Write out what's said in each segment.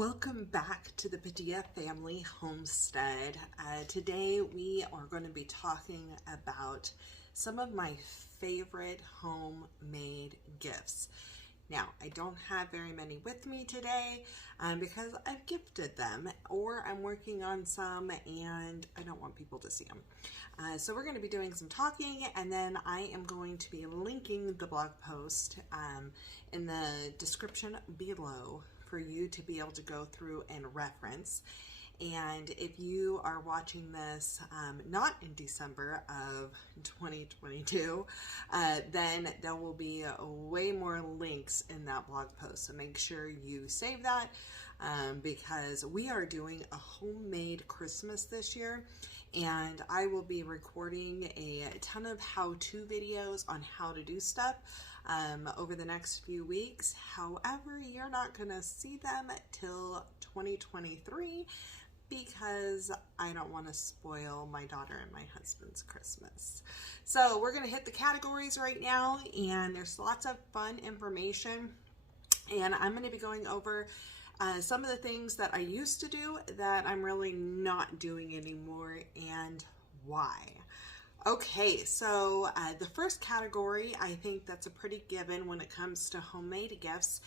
Welcome back to the Padilla Family Homestead. Today we are going to be talking about some of my favorite homemade gifts. Now, I don't have very many with me today because I've gifted them, or I'm working on some and I don't want people to see them. So we're going to be doing some talking, and then I am going to be linking the blog post in the description below for you to be able to go through and reference. And if you are watching this not in December of 2022, then there will be way more links in that blog post. So make sure you save that because we are doing a homemade Christmas this year. And I will be recording a ton of how-to videos on how to do stuff over the next few weeks. However, you're not going to see them till 2023 because I don't want to spoil my daughter and my husband's Christmas. So we're going to hit the categories right now, and there's lots of fun information. And I'm going to be going over some of the things that I used to do that I'm really not doing anymore and why. Okay, so the first category, I think that's a pretty given when it comes to homemade gifts,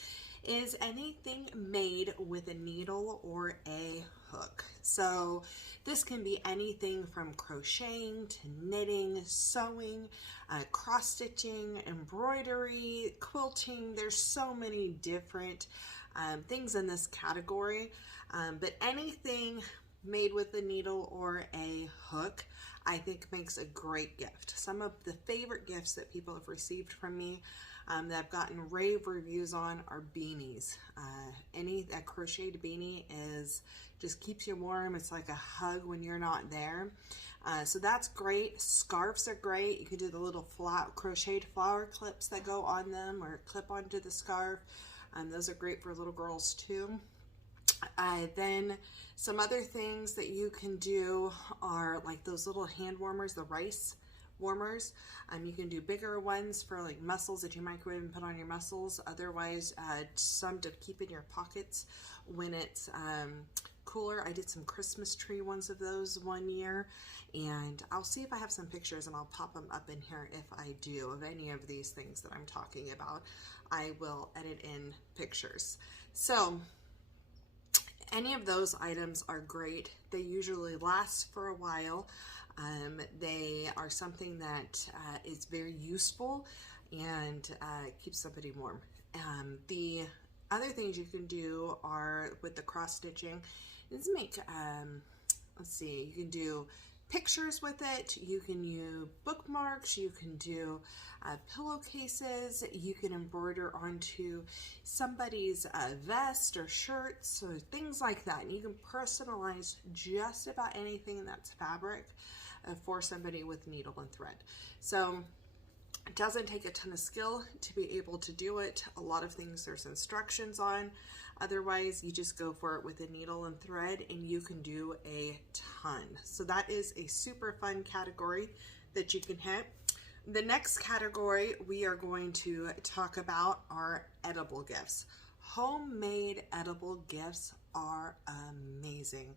is anything made with a needle or a hook. So this can be anything from crocheting to knitting, sewing, cross-stitching, embroidery, quilting. There's so many different things in this category, but anything made with a needle or a hook I think makes a great gift. Some of the favorite gifts that people have received from me that I've gotten rave reviews on are beanies. A crocheted beanie just keeps you warm. It's like a hug when you're not there. So that's great. Scarves are great. You can do the little crocheted flower clips that go on them or clip onto the scarf. Those are great for little girls too. Then some other things that you can do are like those little hand warmers, the rice warmers. You can do bigger ones for like mussels that you microwave and put on your mussels. Otherwise, some to keep in your pockets when it's cooler. I did some Christmas tree ones of those one year, and I'll see if I have some pictures and I'll pop them up in here if I do of any of these things that I'm talking about. I will edit in pictures. So any of those items are great. They usually last for a while. They are something that is very useful and keeps somebody warm. The other things you can do are with the cross stitching is make, let's see, you can do pictures with it, you can use bookmarks, you can do pillowcases, you can embroider onto somebody's vest or shirts or things like that. And you can personalize just about anything that's fabric for somebody with needle and thread. So it doesn't take a ton of skill to be able to do it. A lot of things there's instructions on. Otherwise, you just go for it with a needle and thread and you can do a ton. So that is a super fun category that you can hit. The next category we are going to talk about are edible gifts. Homemade edible gifts are amazing.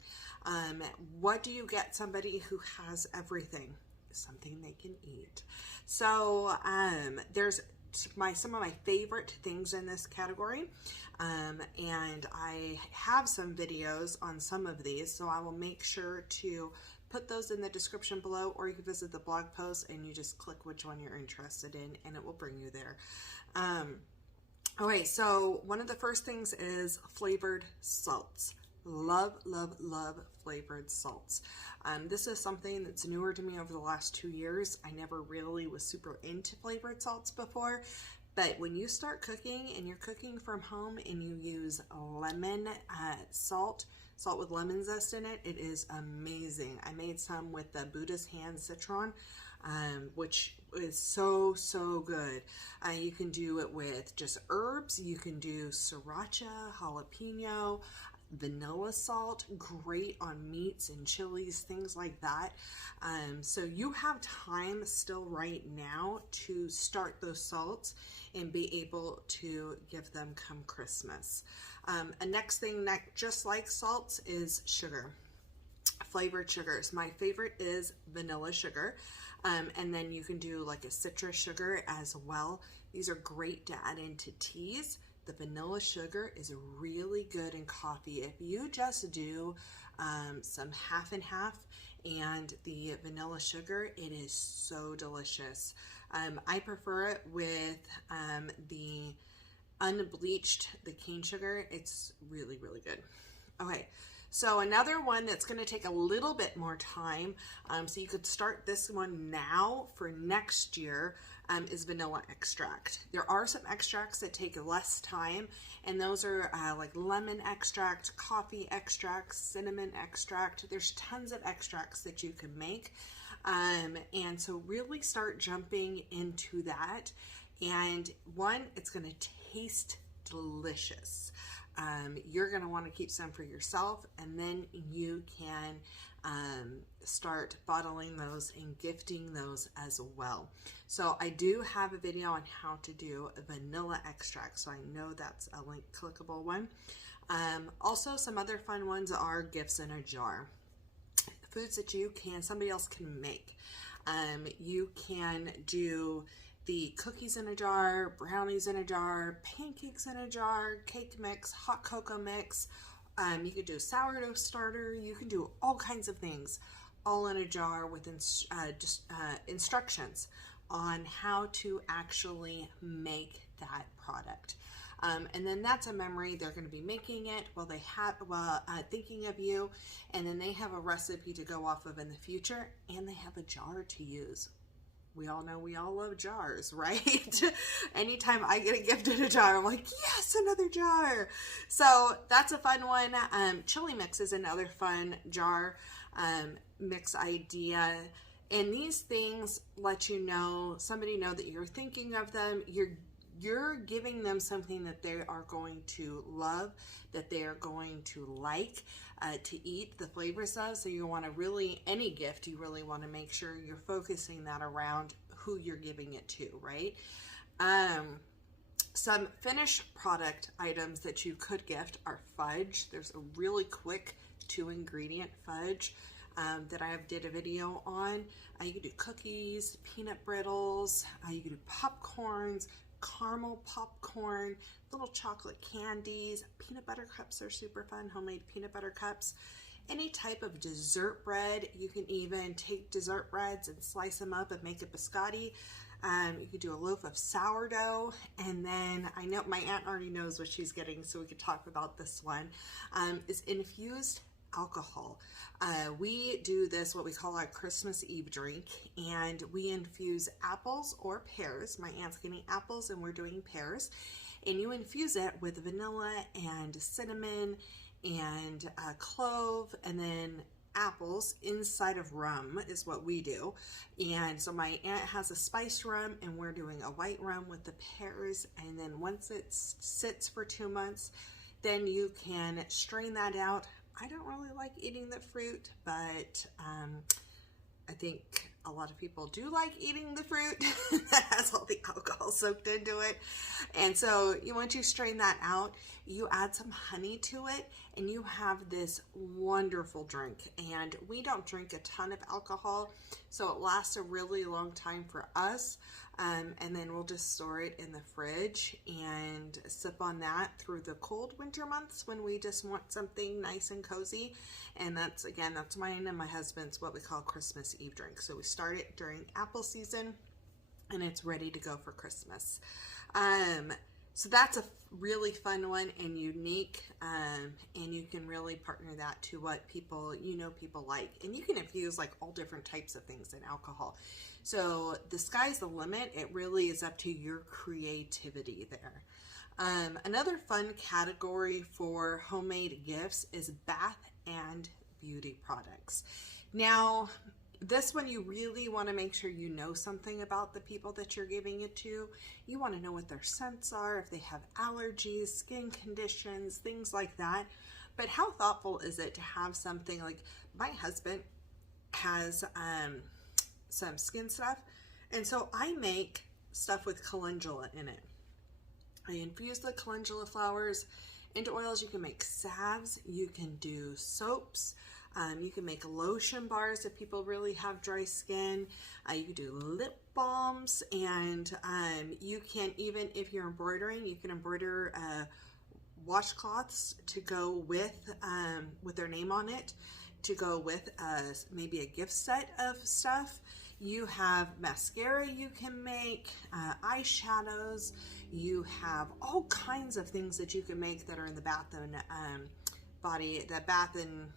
What do you get somebody who has everything? Something they can eat. So there's some of my favorite things in this category, and I have some videos on some of these, so I will make sure to put those in the description below, or you can visit the blog post and you just click which one you're interested in and it will bring you there. Okay, so one of the first things is flavored salts. Love, love, love flavored salts. This is something that's newer to me over the last 2 years. I never really was super into flavored salts before, but when you start cooking and you're cooking from home and you use lemon salt with lemon zest in it, it is amazing. I made some with the Buddha's Hand citron, which is so good. You can do it with just herbs. You can do sriracha, jalapeno. vanilla salt, great on meats and chilies, things like that. So you have time still right now to start those salts and be able to give them come Christmas. A next thing that just like salts is sugar, flavored sugars. My favorite is vanilla sugar. And then you can do like a citrus sugar as well. These are great to add into teas. The vanilla sugar is really good in coffee. If you just do some half and half and the vanilla sugar, it is so delicious. I prefer it with the unbleached, the cane sugar. It's really, really good. Okay. So another one that's going to take a little bit more time, so you could start this one now for next year, is vanilla extract. There are some extracts that take less time, and those are like lemon extract, coffee extract, cinnamon extract. There's tons of extracts that you can make, and so really start jumping into that. And one, it's going to taste delicious. You're going to want to keep some for yourself, and then you can start bottling those and gifting those as well. So I do have a video on how to do a vanilla extract, so I know that's a link clickable one. Also, some other fun ones are gifts in a jar. Foods that somebody else can make. You can do the cookies in a jar, brownies in a jar, pancakes in a jar, cake mix, hot cocoa mix. You can do sourdough starter. You can do all kinds of things all in a jar with instructions on how to actually make that product. And then that's a memory. They're going to be making it while thinking of you, and then they have a recipe to go off of in the future, and they have a jar to use. We all know we all love jars, right? Anytime I get a gift in a jar, I'm like, yes, another jar. So that's a fun one. Chili mix is another fun jar mix idea. And these things let somebody know that you're thinking of them. You're giving them something that they are going to love, that they are going to like to eat the flavors of. So you want to any gift, you really want to make sure you're focusing that around who you're giving it to, right? Some finished product items that you could gift are fudge. There's a really quick 2-ingredient fudge that I did a video on. You can do cookies, peanut brittles, you can do popcorns, caramel popcorn, little chocolate candies, peanut butter cups are super fun, homemade peanut butter cups, any type of dessert bread. You can even take dessert breads and slice them up and make a biscotti. You could do a loaf of sourdough, and then I know my aunt already knows what she's getting, so we could talk about this one, is infused alcohol. We do this, what we call our Christmas Eve drink, and we infuse apples or pears. My aunt's getting apples and we're doing pears, and you infuse it with vanilla and cinnamon and clove, and then apples inside of rum is what we do. And so my aunt has a spiced rum, and we're doing a white rum with the pears, and then once it sits for 2 months, then you can strain that out. I don't really like eating the fruit, but I think a lot of people do like eating the fruit that has all the alcohol soaked into it. And so once you strain that out, you add some honey to it, and you have this wonderful drink. And we don't drink a ton of alcohol, so it lasts a really long time for us. And then we'll just store it in the fridge and sip on that through the cold winter months when we just want something nice and cozy. And that's mine and my husband's what we call Christmas Eve drink. So we start it during apple season, and it's ready to go for Christmas. So that's a really fun one and unique, and you can really partner that to what people like. And you can infuse like all different types of things in alcohol. So the sky's the limit. It really is up to your creativity there. Another fun category for homemade gifts is bath and beauty products. Now, this one you really want to make sure you know something about the people that you're giving it to. You want to know what their scents are, if they have allergies, skin conditions, things like that. But how thoughtful is it to have something like, my husband has some skin stuff, and so I make stuff with calendula in it. I infuse the calendula flowers into oils. You can make salves, you can do soaps, you can make lotion bars if people really have dry skin. You can do lip balms, and you can, even if you're embroidering, you can embroider washcloths to go with their name on it, to go with maybe a gift set of stuff. You have mascara you can make, eyeshadows. You have all kinds of things that you can make that are in the Bath and Bath and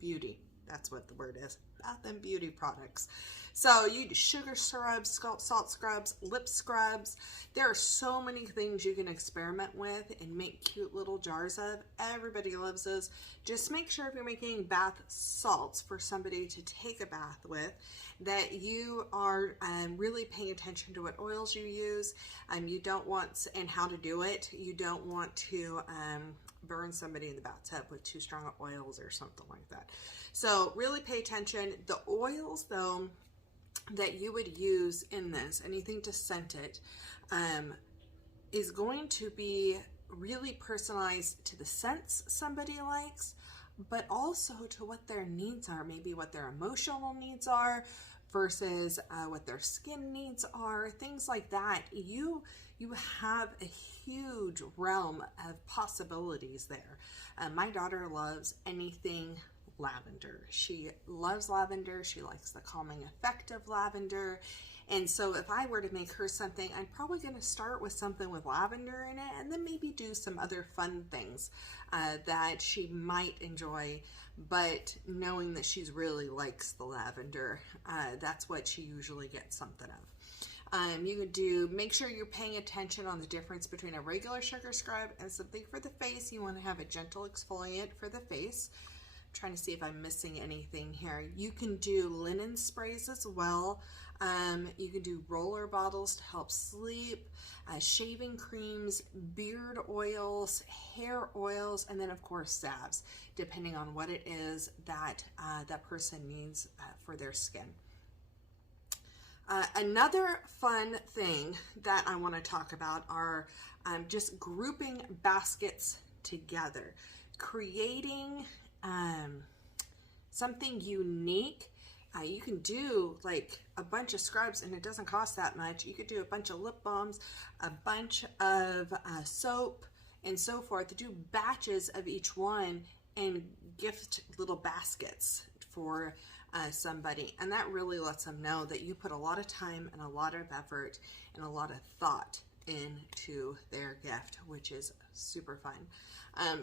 Beauty. That's what the word is. Bath and Beauty products. So you do sugar scrubs, salt scrubs, lip scrubs. There are so many things you can experiment with and make cute little jars of. Everybody loves those. Just make sure if you're making bath salts for somebody to take a bath with, that you are really paying attention to what oils you use. You don't want, and how to do it. You don't want to burn somebody in the bathtub with too strong of oils or something like that. So really pay attention. The oils though that you would use in this, anything to scent it, is going to be really personalized to the scents somebody likes, but also to what their needs are, maybe what their emotional needs are versus what their skin needs are, things like that. You have a huge realm of possibilities there. My daughter loves anything lavender. She loves lavender. She likes the calming effect of lavender. And so if I were to make her something, I'm probably going to start with something with lavender in it, and then maybe do some other fun things that she might enjoy. But knowing that she really likes the lavender, that's what she usually gets something of. You could do, make sure you're paying attention on the difference between a regular sugar scrub and something for the face. You want to have a gentle exfoliant for the face. I'm trying to see if I'm missing anything here. You can do linen sprays as well. You can do roller bottles to help sleep, shaving creams, beard oils, hair oils, and then of course salves, depending on what it is that that person needs for their skin. Another fun thing that I want to talk about are just grouping baskets together, creating something unique. You can do like a bunch of scrubs and it doesn't cost that much. You could do a bunch of lip balms, a bunch of soap and so forth. Do batches of each one and gift little baskets for somebody, and that really lets them know that you put a lot of time and a lot of effort and a lot of thought into their gift, which is super fun.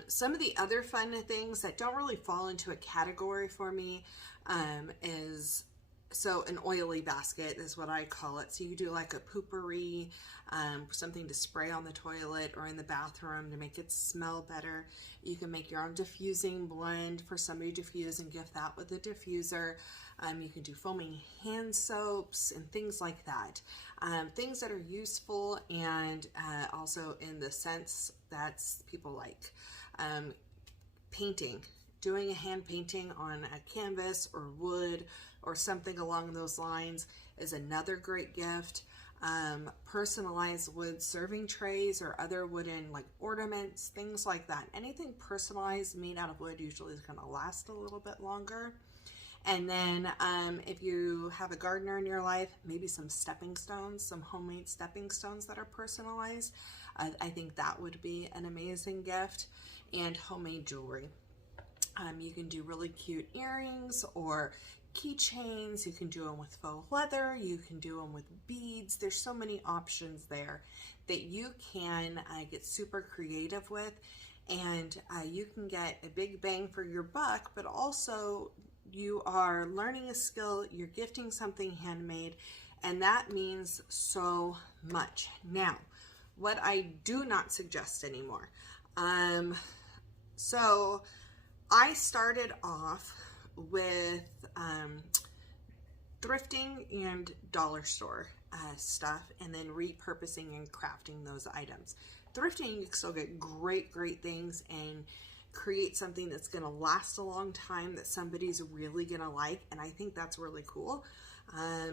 Some of the other fun things that don't really fall into a category for me is, so an oily basket is what I call it. So you do like a poopery, something to spray on the toilet or in the bathroom to make it smell better. You can make your own diffusing blend for somebody to diffuse and gift that with a diffuser. You can do foaming hand soaps and things like that. Things that are useful and also in the sense that people like. Painting, doing a hand painting on a canvas or wood or something along those lines is another great gift. Personalized wood serving trays or other wooden like ornaments, things like that. Anything personalized made out of wood usually is going to last a little bit longer. And then if you have a gardener in your life, maybe some stepping stones, some homemade stepping stones that are personalized. I think that would be an amazing gift. And homemade jewelry. You can do really cute earrings or keychains. You can do them with faux leather. You can do them with beads. There's so many options there that you can get super creative with, and you can get a big bang for your buck, but also you are learning a skill, you're gifting something handmade, and that means so much. Now, what I do not suggest anymore. So I started off with thrifting and dollar store stuff, and then repurposing and crafting those items. thrifting, you can still get great things and create something that's going to last a long time that somebody's really going to like. And I think that's really cool.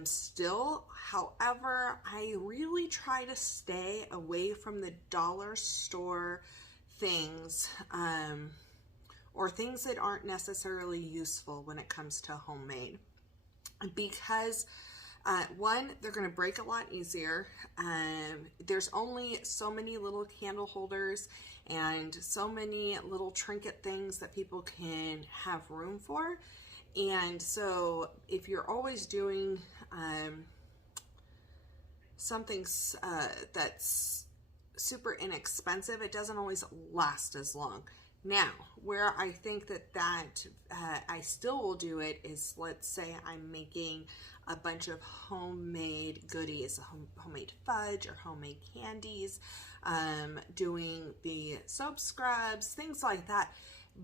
Still, however, I really try to stay away from the dollar store things, or things that aren't necessarily useful when it comes to homemade, because one, they're going to break a lot easier. There's only so many little candle holders and so many little trinket things that people can have room for. And so if you're always doing something that's super inexpensive, it doesn't always last as long. Now, where I think that I still will do it is, let's say I'm making a bunch of homemade goodies, homemade fudge or homemade candies, doing the soap scrubs, things like that.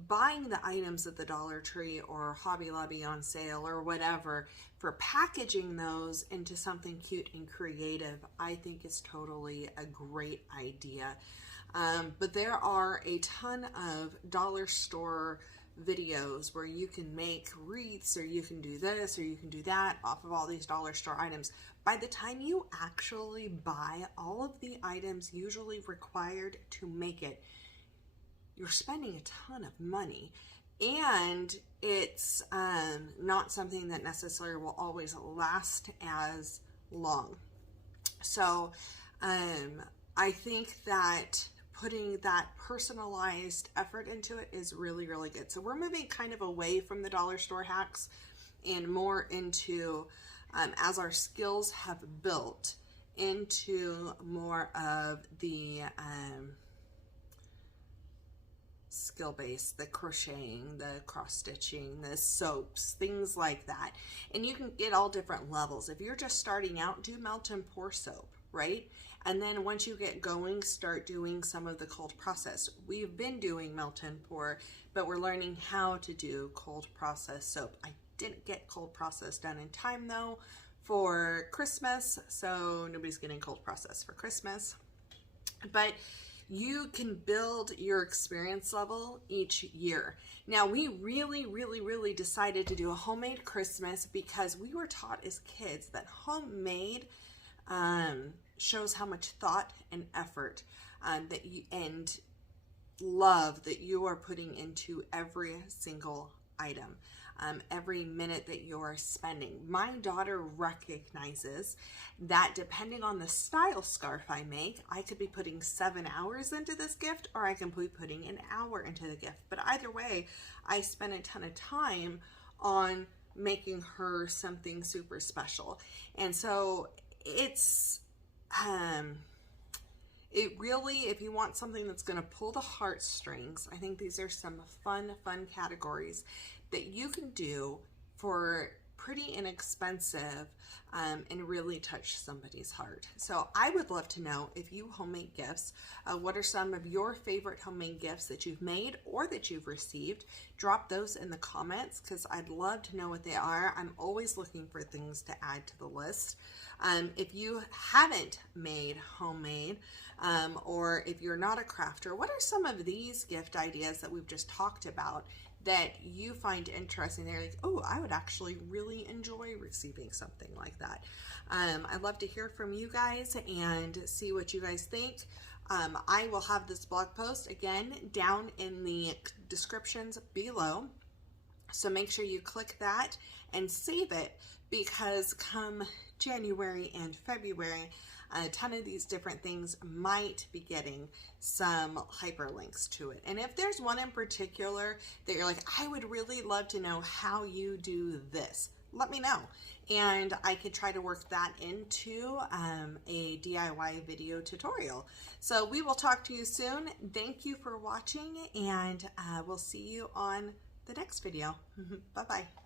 Buying the items at the Dollar Tree or Hobby Lobby on sale or whatever, for packaging those into something cute and creative, I think is totally a great idea. But there are a ton of dollar store videos where you can make wreaths, or you can do this, or you can do that off of all these dollar store items. By the time you actually buy all of the items usually required to make it, you're spending a ton of money, and it's not something that necessarily will always last as long. So I think that putting that personalized effort into it is really good. So we're moving kind of away from the dollar store hacks and more into, as our skills have built, into more of the skill base, the crocheting, the cross stitching, the soaps, things like that. And you can get all different levels. If you're just starting out, do melt and pour soap, right? And then once you get going, start doing some of the cold process. We've been doing melt and pour, but we're learning how to do cold process soap. I didn't get cold process done in time though for Christmas, so nobody's getting cold process for Christmas. But you can build your experience level each year. Now, we really decided to do a homemade Christmas because we were taught as kids that homemade shows how much thought and effort that you and love that you are putting into every single item. Every minute that you're spending. My daughter recognizes that depending on the style scarf I make, I could be putting 7 hours into this gift, or I can be putting an hour into the gift. But either way, I spend a ton of time on making her something super special. And so it's it really, if you want something that's going to pull the heartstrings, I think these are some fun categories that you can do for pretty inexpensive and really touch somebody's heart. So I would love to know, if you homemade gifts, what are some of your favorite homemade gifts that you've made or that you've received? Drop those in the comments because I'd love to know what they are. I'm always looking for things to add to the list. If you haven't made homemade, or if you're not a crafter, what are some of these gift ideas that we've just talked about that you find interesting? They're like, oh, I would actually really enjoy receiving something like that. I'd love to hear from you guys and see what you guys think. I will have this blog post again down in the descriptions below. So make sure you click that and save it, because come January and February, a ton of these different things might be getting some hyperlinks to it. And if there's one in particular that you're like, I would really love to know how you do this, let me know. And I could try to work that into a DIY video tutorial. So we will talk to you soon. Thank you for watching, and we'll see you on the next video. Bye-bye.